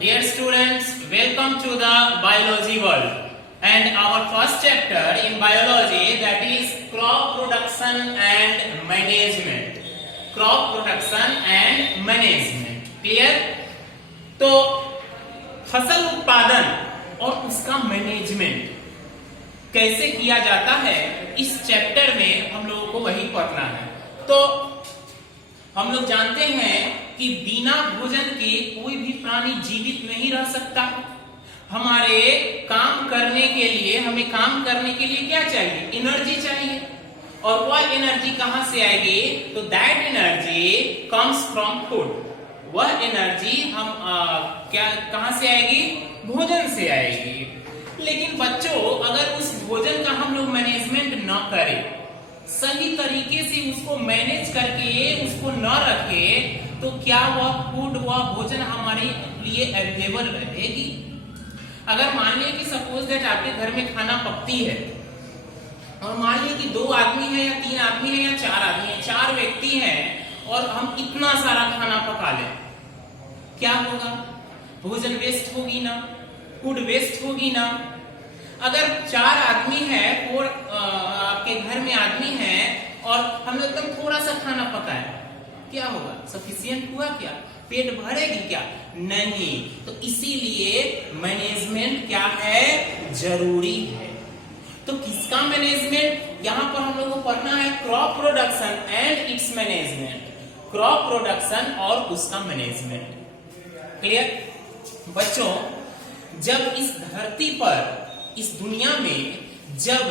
Dear students, welcome to the biology world and our first chapter in biology, that is crop production and management. Crop production and management. Clear? तो फसल उत्पादन और उसका management कैसे किया जाता है, इस चैप्टर में हम लोगों को वही पढ़ना है। तो हम लोग जानते हैं कि बिना भोजन के कोई भी प्राणी जीवित नहीं रह सकता। हमारे काम करने के लिए, हमें काम करने के लिए क्या चाहिए? एनर्जी चाहिए। और वह एनर्जी कहां से आएगी? तो that energy comes from food. वह एनर्जी हम कहां से आएगी? भोजन से आएगी। लेकिन बच्चों, अगर उस भोजन का हम लोग मैनेजमेंट न करें, सही तरीके से उसको मैनेज करके उसको न रखे, तो क्या वह फूड, वह भोजन हमारे लिए अवेलेबल रहेगी? अगर मान लिया कि सपोज दैट आपके घर में खाना पकती है और मान लिया कि 2 आदमी है या 3 आदमी है या 4 आदमी है, 4 व्यक्ति हैं और हम इतना सारा खाना पका लें, क्या होगा? भोजन वेस्ट होगी ना, फूड वेस्ट होगी ना। अगर 4 आदमी है और आपके घर में आदमी है और हमने एकदम थोड़ा सा खाना पकाया, क्या होगा? सफिशिएंट हुआ क्या? पेट भरेगी क्या? नहीं। तो इसीलिए मैनेजमेंट क्या है? जरूरी है। तो किसका मैनेजमेंट? यहां पर हम लोगों को पढ़ना है crop production and it's management. Crop production और उसका मैनेजमेंट। क्लियर? बच्चों, जब इस धरती पर, इस दुनिया में जब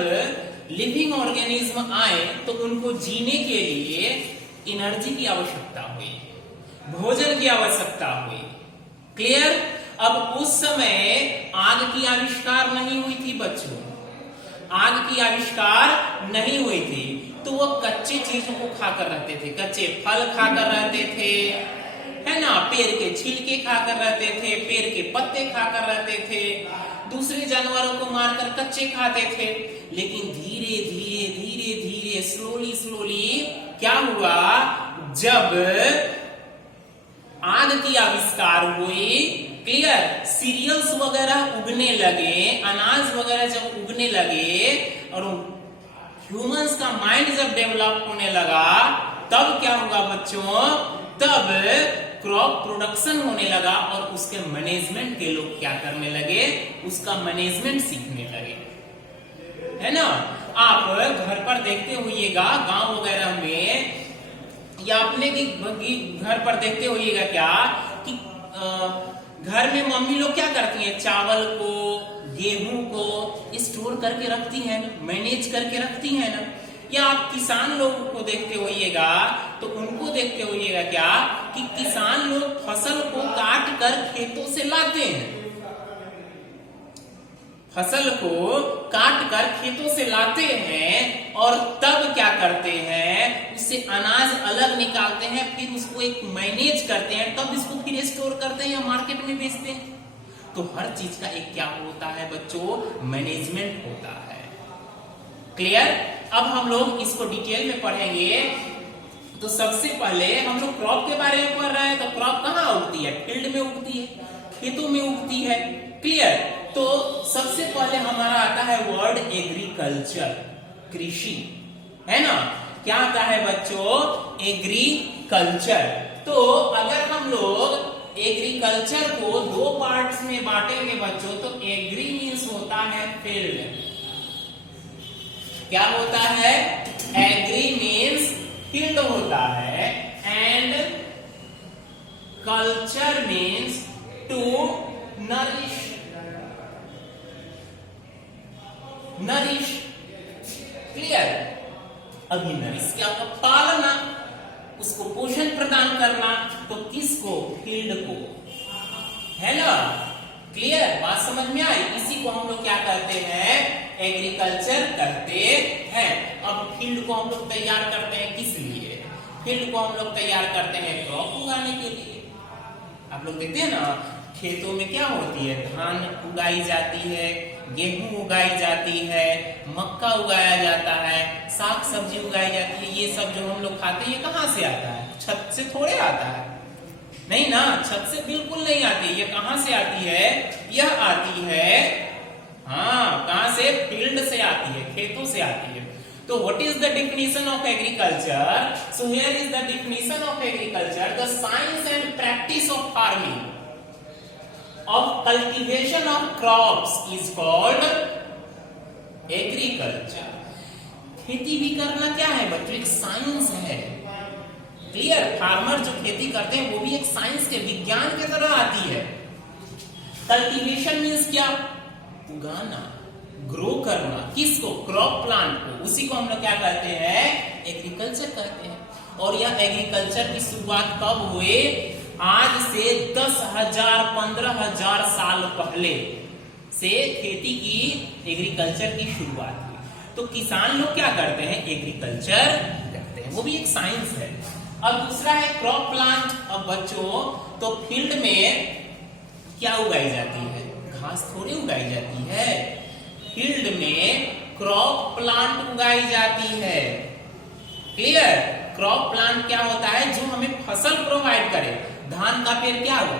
लिविंग ऑर्गेनिज्म आए तो उनको जीने के लिए एनर्जी की आवश्यकता हुई, भोजन की आवश्यकता हुई। क्लियर? अब उस समय आग की आविष्कार नहीं हुई थी बच्चों, आग की आविष्कार नहीं हुई थी, तो वो कच्चे चीजों को खाकर रहते थे, कच्चे फल खाकर रहते थे, है ना, पेड़ के छिलके खाकर रहते थे, पेड़ के पत्ते खाकर रहते थे, दूसरे जानवरों को मारकर कच्चे खाते थे। लेकिन धीरे धीरे धीरे धीरे स्लोली क्या हुआ? जब आग की आविष्कार हुई, क्लियर, सीरियल्स वगैरह उगने लगे, अनाज वगैरह जब उगने लगे और ह्यूमंस का माइंड जब डेवलप होने लगा, तब क्या हुआ बच्चों? तब क्रॉप प्रोडक्शन होने लगा और उसके मैनेजमेंट के लोग क्या करने लगे? उसका मैनेजमेंट सीखने लगे, है ना। आप घर पर देखते होइएगा, गांव वगैरह में या अपने घर पर देखते होइएगा क्या कि घर में मम्मी लोग क्या करती हैं? चावल को, गेहूं को स्टोर करके रखती है ना, मैनेज करके रखती है ना। या आप किसान लोगों को देखते होइएगा तो उनको देखते होइएगा क्या कि किसान लोग फसल को काट कर खेतों से लाते हैं, फसल को काट कर खेतों से लाते हैं और तब क्या करते हैं? उससे अनाज अलग निकालते हैं, फिर उसको एक मैनेज करते हैं, तब इसको फिर स्टोर करते हैं या मार्केट में बेचते हैं। तो हर चीज का एक क्या होता है बच्चों? मैनेजमेंट होता है। क्लियर? अब हम लोग इसको डिटेल में पढ़ेंगे। तो सबसे पहले हम लोग क्रॉप के बारे में पढ़ रहे हैं। तो क्रॉप कहाँ उगती है? फील्ड में उगती है, खेतों में उगती है। क्लियर? तो सबसे पहले हमारा आता है वर्ड एग्रीकल्चर, कृषि, है ना। क्या आता है बच्चों? एग्रीकल्चर। तो अगर हम लोग एग्रीकल्चर को 2 पार्ट्स में बांटेंगे बच्चों, तो एग्री मीन्स होता है फील्ड। क्या होता है? एग्री मीन्स फील्ड होता है and culture means to nourish, nourish. Clear? अभी नरिश क्या होगा? पालना, उसको पोषण प्रदान करना। तो किसको? फील्ड को, है ना। क्लियर? बात समझ में आई? इसी को हम लोग क्या कहते हैं? एग्रीकल्चर कहते हैं। अब फील्ड को हम लोग तैयार करते हैं किस लिए? फील्ड को हम लोग तैयार करते हैं क्रॉप उगाने के लिए। आप लोग देखते हैं ना, खेतों में क्या होती है? धान उगाई जाती है, गेहूं उगाई जाती है, मक्का उगाया जाता है, साग सब्जी उगाई जाती है। ये सब जो हम लोग खाते हैं, ये कहाँ से आता है? छत से थोड़े आता नहीं ना, छत से बिल्कुल नहीं आती। ये कहां से आती है? यह आती है, हाँ, कहां से? फील्ड से आती है, खेतों से आती है। तो what is the definition of agriculture? So here is the definition of agriculture, the science and practice of farming of cultivation of crops is called agriculture. खेती भी करना क्या है बच्चों? एक साइंस है। क्लियर? फार्मर जो खेती करते हैं वो भी एक साइंस के, विज्ञान के तरह आती है। कल्टीवेशन मीन्स क्या? उगाना, ग्रो करना। किसको? क्रॉप प्लांट को। उसी को हम लोग क्या कहते हैं? एग्रीकल्चर कहते हैं। और यह एग्रीकल्चर की शुरुआत कब हुए? आज से 10,000 15,000 साल पहले से खेती की, एग्रीकल्चर की शुरुआत हुई। तो किसान लोग क्या करते हैं? एग्रीकल्चर करते हैं, वो भी एक साइंस है। अब दूसरा है क्रॉप प्लांट। अब बच्चों, तो फील्ड में क्या उगाई जाती है? घास थोड़ी उगाई जाती है। फील्ड में क्रॉप प्लांट उगाई जाती है। क्लियर? क्रॉप प्लांट क्या होता है? जो हमें फसल प्रोवाइड करे। धान का पेड़ क्या हुआ?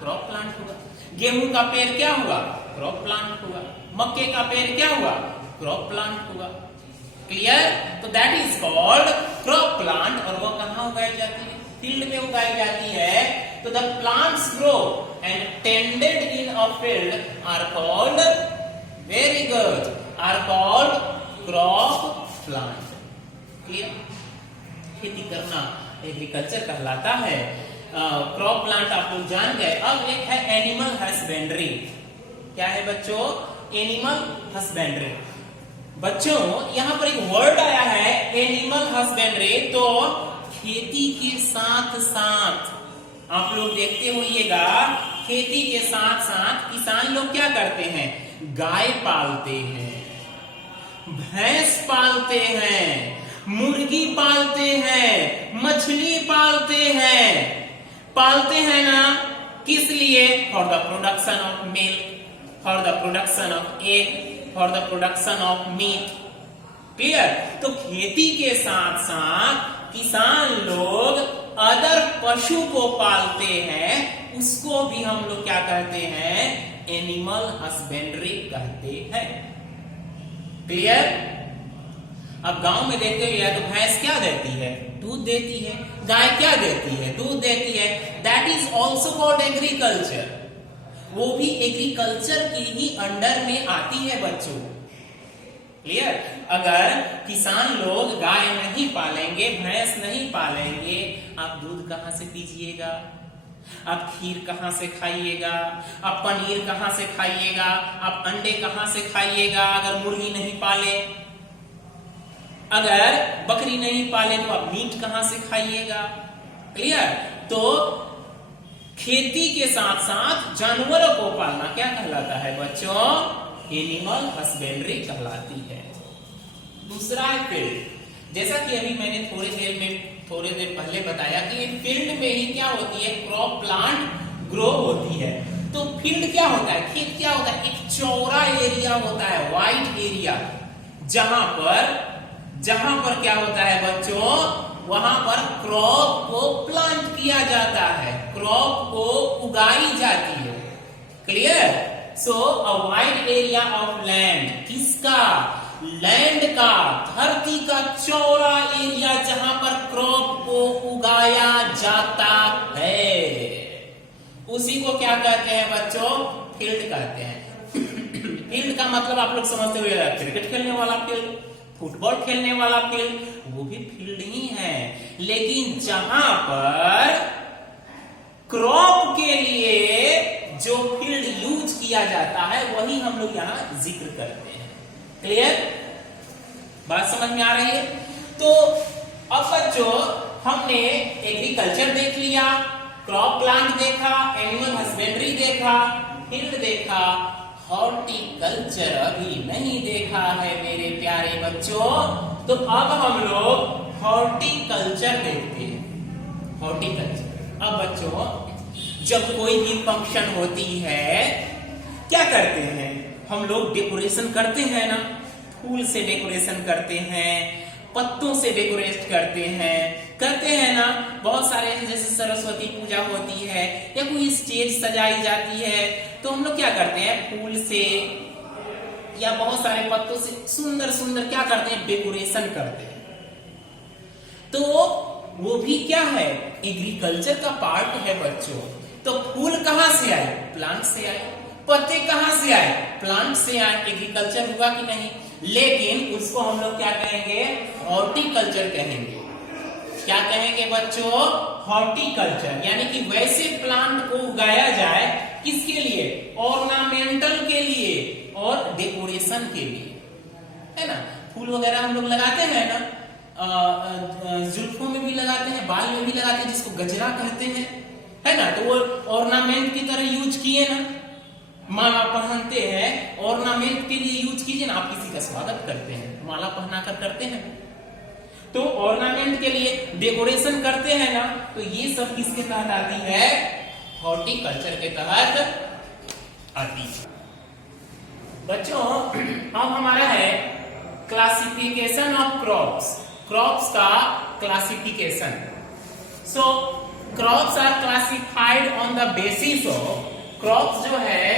क्रॉप प्लांट हुआ। गेहूं का पेड़ क्या हुआ? क्रॉप प्लांट हुआ। मक्के का पेड़ क्या हुआ? क्रॉप प्लांट हुआ। क्लियर? तो that is called crop plant. और वो कहां उगाई जाती है? फील्ड में उगाई जाती है। तो the plants grow and tended in a field are called, very good, are called crop plant. Clear? खेती करना एग्रीकल्चर कहलाता है। क्रॉप प्लांट आप लोग जान गए। अब एक है एनिमल हस्बेंड्री। क्या है बच्चों? Animal husbandry. बच्चों, यहां पर एक वर्ड आया है एनिमल हस्बेंड्री। तो खेती के साथ साथ आप लोग देखते होइएगा, खेती के साथ साथ किसान लोग क्या करते हैं? गाय पालते हैं, भैंस पालते हैं, मुर्गी पालते हैं, मछली पालते हैं। पालते हैं ना, किस लिए? For the production of milk, for the production of egg, for the production of meat. Clear? तो खेती के साथ साथ किसान लोग अदर पशु को पालते हैं, उसको भी हम लोग क्या कहते हैं? एनिमल हस्बेंड्री कहते हैं। क्लियर? अब गांव में देखते हुए तो भैंस क्या देती है? दूध देती है। गाय क्या देती है? दूध देती है। That is also called agriculture. वो भी एग्रीकल्चर की ही अंडर में आती है बच्चों। क्लियर? अगर किसान लोग गाय नहीं पालेंगे, भैंस नहीं पालेंगे, आप दूध कहां से पीजिएगा? आप खीर कहां से खाइएगा? आप पनीर कहां से खाइएगा? आप अंडे कहां से खाइएगा? अगर मुर्गी नहीं पाले, अगर बकरी नहीं पाले, तो आप मीट कहां से खाइएगा? क्लियर? तो खेती के साथ साथ जानवरों को पालना क्या कहलाता है बच्चों? एनिमल हस्बेंड्री कहलाती है। दूसरा है फील्ड। जैसा कि अभी मैंने थोड़ी देर पहले बताया कि फील्ड में ही क्या होती है? क्रॉप प्लांट ग्रो होती है। तो फील्ड क्या होता है? खेत क्या होता है? एक चौड़ा एरिया होता है, वाइड एरिया, जहां पर क्या होता है बच्चों? वहां पर क्रॉप को प्लांट किया जाता है, क्रॉप को उगाई जाती है। Clear? So a wide area of land. किसका? लैंड का, धरती का चौड़ा एरिया जहां पर क्रॉप को उगाया जाता है, उसी को क्या कहते हैं बच्चों? फील्ड कहते हैं। फील्ड का मतलब आप लोग समझते हुए, क्रिकेट खेलने वाला फील्ड, फुटबॉल खेलने वाला फील्ड, वो भी फील्ड ही है। लेकिन जहां पर क्रॉप के लिए जो फील्ड यूज किया जाता है, वही हम लोग यहां जिक्र करते हैं। क्लियर? बात समझ में आ रही है? तो अब बच्चों, हमने एग्रीकल्चर देख लिया, क्रॉप प्लांट देखा, एनिमल हस्बेंड्री देखा, फील्ड देखा, हॉर्टिकल्चर अभी नहीं देखा है मेरे प्यारे बच्चों। तो अब हम लोग हॉर्टिकल्चर देखते हैं। हॉर्टिकल्चर। अब बच्चों, जब कोई भी फंक्शन होती है, क्या करते हैं हम लोग? डेकोरेशन करते हैं ना, फूल से डेकोरेशन करते हैं, पत्तों से डेकोरेट करते हैं ना। बहुत सारे जैसे सरस्वती पूजा होती है या कोई स्टेज सजाई जाती है तो हम लोग क्या करते हैं, फूल से या बहुत सारे पत्तों से सुंदर सुंदर क्या करते हैं, डेकोरेशन करते हैं। तो वो भी क्या है, एग्रीकल्चर का पार्ट है बच्चों। तो फूल कहां से आए, प्लांट से आए। पत्ते कहां से आए, प्लांट से आए। एग्रीकल्चर हुआ कि नहीं, लेकिन उसको हम लोग क्या कहेंगे, हॉर्टिकल्चर कहेंगे। क्या कहेंगे बच्चों, हॉर्टिकल्चर, यानी कि वैसे प्लांट को उगाया जाए किसके लिए, ऑर्नामेंटल के लिए और डेकोरेशन के लिए, है ना। फूल वगैरह हम लोग लगाते हैं ना, जुल्फों में भी लगाते हैं, बाल में भी लगाते हैं, जिसको गजरा कहते हैं, है ना। तो वो ऑर्नामेंट की तरह यूज किए ना, माला पहनते हैं, ऑर्नामेंट के लिए यूज कीजिए ना। आप किसी का स्वागत करते हैं, माला पहनाकर करते हैं, तो ऑर्नामेंट के लिए डेकोरेशन करते हैं ना। तो ये सब किसके तहत आती है, हॉर्टिकल्चर के तहत आती है। बच्चों अब हमारा है क्लासिफिकेशन ऑफ क्रॉप्स, क्रॉप्स का classification. So crops are classified on the basis of, crops जो है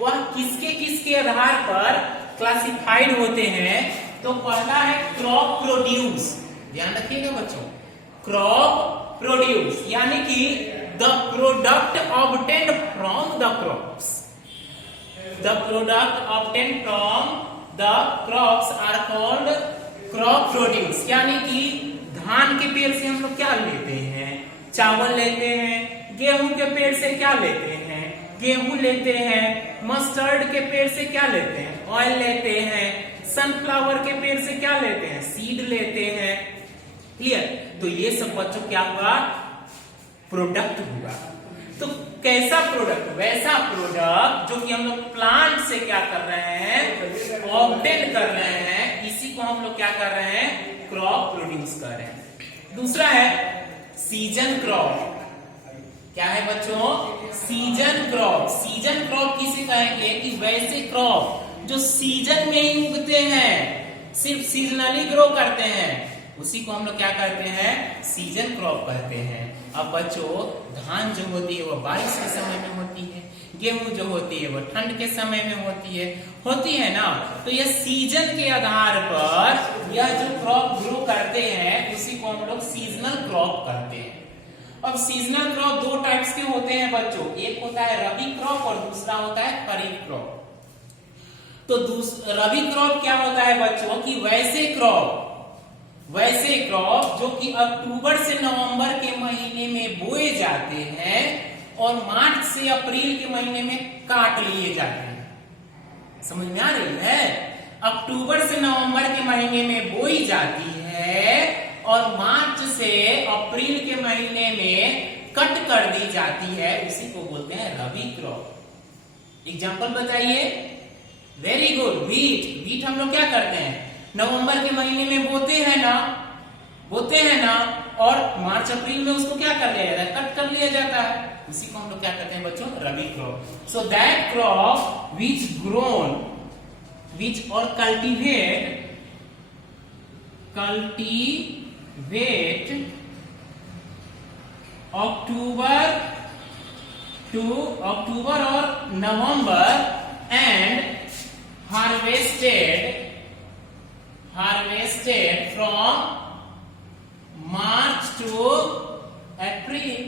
वह किसके किसके आधार पर क्लासिफाइड होते हैं। तो पहला है क्रॉप प्रोड्यूस, ध्यान रखिएगा बच्चों, क्रॉप प्रोड्यूस यानी कि the product obtained from the crops, the product obtained from the crops are called crop produce. यानी कि धान के पेड़ से हम लोग क्या लेते हैं, चावल लेते हैं। गेहूं के पेड़ से क्या लेते हैं, गेहूं लेते हैं। मस्टर्ड के पेड़ से क्या लेते हैं, ऑयल लेते हैं। सनफ्लावर के पेड़ से क्या लेते हैं, सीड लेते हैं। क्लियर। तो ये सब बच्चों क्या हुआ, प्रोडक्ट हुआ। तो कैसा प्रोडक्ट, वैसा प्रोडक्ट जो कि हम लोग प्लांट से क्या कर रहे हैं, ऑब्टेन कर रहे हैं, इसी को हम लोग क्या कर रहे हैं, क्रॉप प्रोड्यूस कर रहे हैं। दूसरा है सीजन क्रॉप। क्या है बच्चों, सीजन क्रॉप। सीजन क्रॉप किसे कहेंगे कि वैसे क्रॉप जो सीजन में ही उगते हैं, सिर्फ सीजनली ग्रो करते हैं, उसी को हम लोग क्या कहते हैं, सीजन क्रॉप कहते हैं। अब बच्चों धान जो होती है वो बारिश के समय में होती है, गेहूं जो होती है वो ठंड के समय में होती है ना। तो यह सीजन के आधार पर यह जो क्रॉप ग्रो करते हैं उसी को हम लोग सीजनल क्रॉप कहते हैं। अब सीजनल क्रॉप दो टाइप्स के होते हैं बच्चों, एक होता है रबी क्रॉप और दूसरा होता है खरीफ क्रॉप। तो रबी क्रॉप क्या होता है बच्चों कि वैसे क्रॉप जो कि अक्टूबर से नवंबर के महीने में बोए जाते हैं और मार्च से अप्रैल के महीने में काट लिए जाते हैं। समझ में आ रही है, अक्टूबर से नवंबर के महीने में बोई जाती है और मार्च से अप्रैल के महीने में कट कर दी जाती है, उसी को बोलते हैं रबी क्रॉप। एग्जांपल बताइए। वेरी गुड, वीट हम लोग क्या करते हैं, नवंबर के महीने में बोते हैं ना, और मार्च अप्रैल में उसको क्या कर लिया जाता है, कट कर लिया जाता है, उसी को हम लोग क्या कहते हैं बच्चों, rabi crop. So that crop which और कल्टीवेट अक्टूबर और November and harvested from March to April.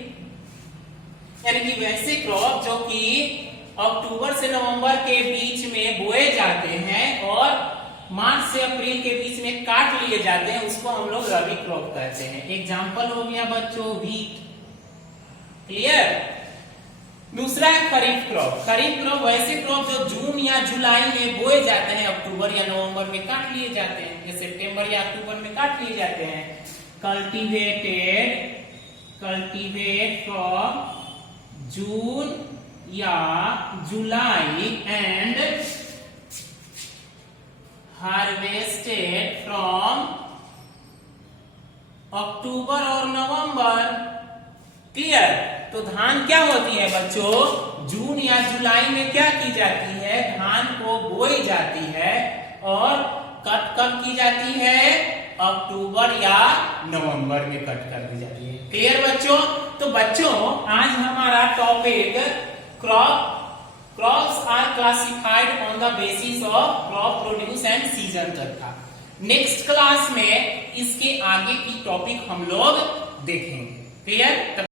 यानी कि वैसे क्रॉप जो कि अक्टूबर से नवंबर के बीच में बोए जाते हैं और मार्च से अप्रैल के बीच में काट लिए जाते हैं, उसको हम लोग रबी क्रॉप कहते हैं। एग्जाम्पल हो गया बच्चों वीट। क्लियर। दूसरा है खरीफ क्रॉप। खरीफ क्रॉप वैसे क्रॉप जो जून या जुलाई में बोए जाते हैं, अक्टूबर या नवंबर में काट लिए जाते हैं, या सितंबर या अक्टूबर में काट लिए जाते हैं। कल्टीवेट फ्रॉम जून या जुलाई एंड हार्वेस्टेड फ्रॉम अक्टूबर और नवंबर। क्लियर। तो धान क्या होती है बच्चों, जून या जुलाई में क्या की जाती है, धान को बोई जाती है और कट कब की जाती है, अक्टूबर या नवंबर में कट कर दी जाती है। क्लियर बच्चों? तो बच्चों आज हमारा topic crops are classified on the basis of crop produce and season तक था। नेक्स्ट क्लास में इसके आगे की टॉपिक हम लोग देखेंगे। क्लियर?